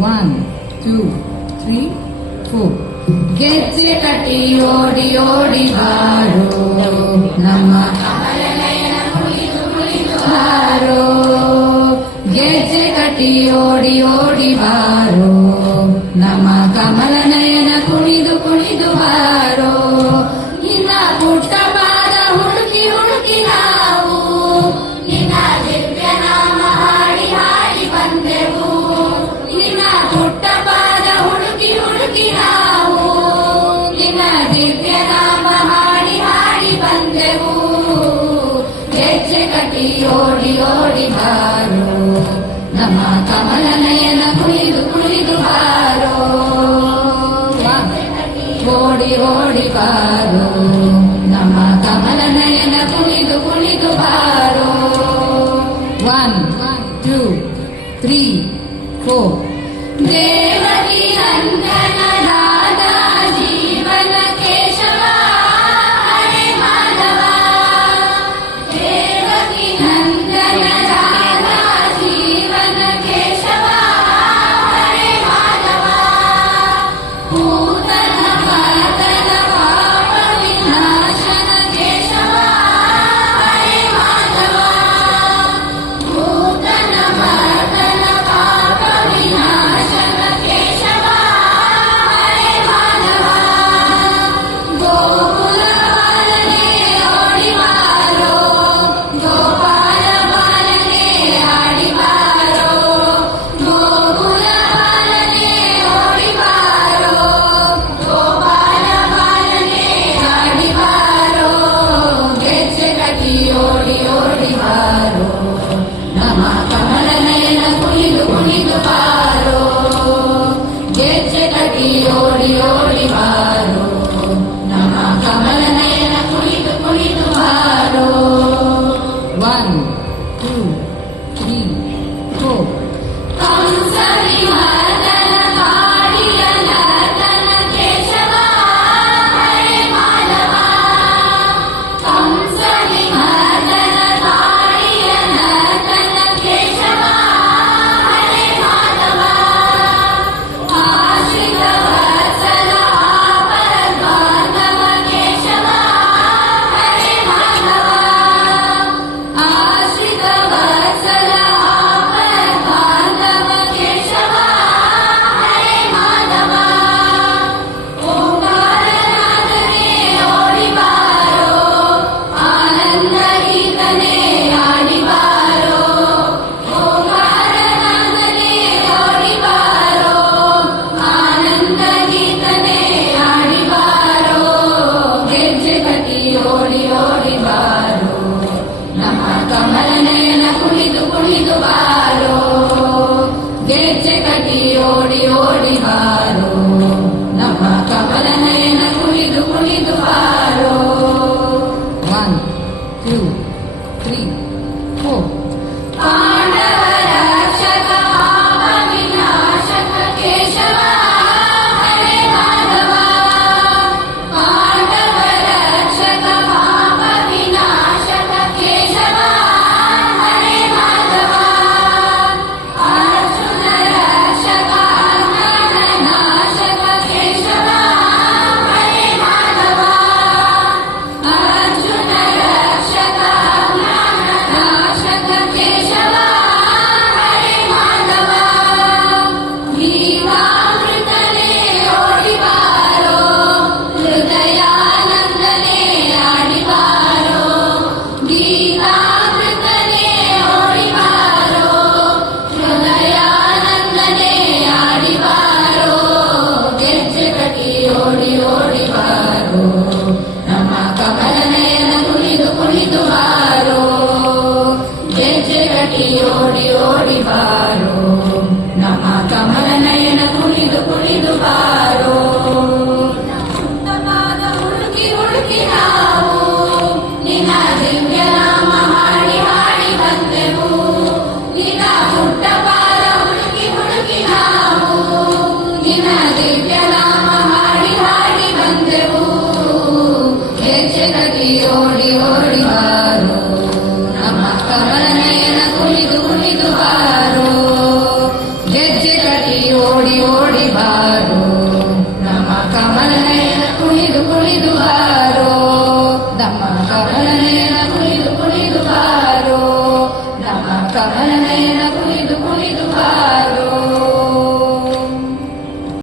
1, 2, 3, 4. ಗೆಜ್ಜೆ ಕಟ್ಟಿ ಓಡಿ ಓಡಿ ಬಾರೋ ನಮ್ಮ ಕಮಲನಯನ ಕುಣಿದು ಕುಣಿದು ಬಾರೋ. ಗೆಜ್ಜೆ ಕಟ್ಟಿ ಓಡಿ ಓಡಿ ಬಾರೋ ನಮ್ಮ ಕಮಲನಯನ ಕುಣಿದು ಕುಣಿದು ಬಾರೋ. ನಿನ್ನ ಪುಟ್ಟ ಪಾದ ಹುಡುಕಿ ಹುಡುಕಿ ನಾವು ನಿನ್ನ ದಿವ್ಯ ನಾಮ ಹಾಡಿ ಹಾಡಿ ಬಂದೆವು. ನಿನ್ನ ಪುಟ್ಟ ಪಾದ ಹುಡುಕಿ ಹುಡುಕಿ ನಾವು ನಿನ್ನ ದಿವ್ಯ ನಾಮ ಹಾಡಿ ಹಾಡಿ ಬಂದೆವು. ಗೆಜ್ಜೆ ಕಟ್ಟಿ ಓಡಿ ಓಡಿ ಬಾರೋ ನಮ್ಮ ಕಮಲನಯನ ಕುಣಿದು ಕುಣಿದು ಬಾರೋ. ಓಡಿ ಓಡಿ ಬಾರೋ ನಮ್ಮ ಕಮಲನಯನ ಕುಣಿದು ಕುಣಿದು ಬಾರೋ. 1, 2, 3, 4. ದೇವಕಿ ನಂದನದಾದ ಜೀವನ ಕೇಶವ ಹರೇ ಮಾಧವ. ದೇವಕಿ ನಂದನದಾದ ಜೀವನ ಕೇಶವ ಹರೇ ಮಾಧವ. ಪೂತನ ಪಾತನ ಪಾಪ ವಿನಾಶನ ಕೇಶವ ಹರೇ ಮಾಧವ. ಪೂತನ ಪಾತನ ಪಾಪ ವಿನಾಶನ ಕೇಶವ ಹರೇ ಮಾಧವ. ಗೋಕುಲ ಬಾಲನೆ ಓಡಿ ಬಾರೋ ಗೋಪಾಲ ಬಾಲನೆ ಆಡಿ ಬಾರೋ. ಗೋಕುಲ ಬಾಲನೆ ಓಡಿ ಬಾರೋ ಗೋಪಾಲ ಬಾಲನೆ ಆಡಿ ಬಾರೋ. ಗೆಜ್ಜೆ ಕಟ್ಟಿ ಓಡಿ ಓಡಿ ಬಾರೋ ನಮ್ಮ ಕಮಲನಯನ ಕುಣಿದು ಕುಣಿದು ಬಾರೋ. ಗೆಜ್ಜೆ ಕಟ್ಟಿ ಓಡಿ ಓಡಿ ಬಾರೋ ನಮ್ಮ ಕಮಲನಯನ ಕುಣಿದು ಕುಣಿದು ಬಾರೋ. 1, 2, 3, 4. ಕಂಸ ವಿಮರ್ದನ ಕಾಡಿಯ ನರ್ತನ ಕೇಶವ ಹರೇ ಮಾಧವ. ಕಂಸ ವಿಮರ್ದನ ಕಾಡಿಯ ನರ್ತನ ಕೇಶವ ಹರೇ ಮಾಧವ. ಆಶ್ರಿತ ವತ್ಸಲ ಆಪದ ಬಾಂಧವ ಕೇಶವ ಹರೇ ಮಾಧವ. ಆಶ್ರಿತ ವತ್ಸಲ ಆಪದ ಬಾಂಧವ ಕೇಶವ ಹರೇ ಮಾಧವ. ಓಂಕಾರನಾದನೇ ಓಡಿ ಬಾರೋ ಆನಂದ ಗೀತನೇ ಆಡಿ ಬಾರೋ. ಓಂಕಾರನಾದನೇ ಓಡಿ ಬಾರೋ ಆನಂದ ಗೀತನೇ ಆಡಿ ಬಾರೋ. ಗೆಜ್ಜೆ ಕಟ್ಟಿ ಓಡಿ ಓಡಿ ಬಾರೋ ನಮ್ಮ ಕಮಲನಯನ ಕುಣಿದು ಕುಣಿದು ಬಾರೋ. ಗೆಜ್ಜೆ ಕಟ್ಟಿ ಓಡಿ ಓಡಿ ಬಾರೋ ನಮ್ಮ ಕಮಲನಯನ ಕುಣಿದು ಕುಣಿದು ಬಾರೋ. 1, 2, 3, 4. ಪಾಂಡವ ರಕ್ಷಕ ಪಾಪ ವಿನಾಶಕ ಕೇಶವ ಹರೇ ಮಾಧವ. ಪಾಂಡವ ರಕ್ಷಕ ಪಾಪ ವಿನಾಶಕ ಕೇಶವ ಹರೇ ಮಾಧವ. ಅರ್ಜುನ ರಕ್ಷಕ ಕಮಲನಯನ ಕುಣಿದು ಕುಣಿದು ಬಾರೋ, ನಮ್ಮ ಕಮಲನಯನ ಕುಣಿದು ಕುಣಿದು ಬಾರೋ.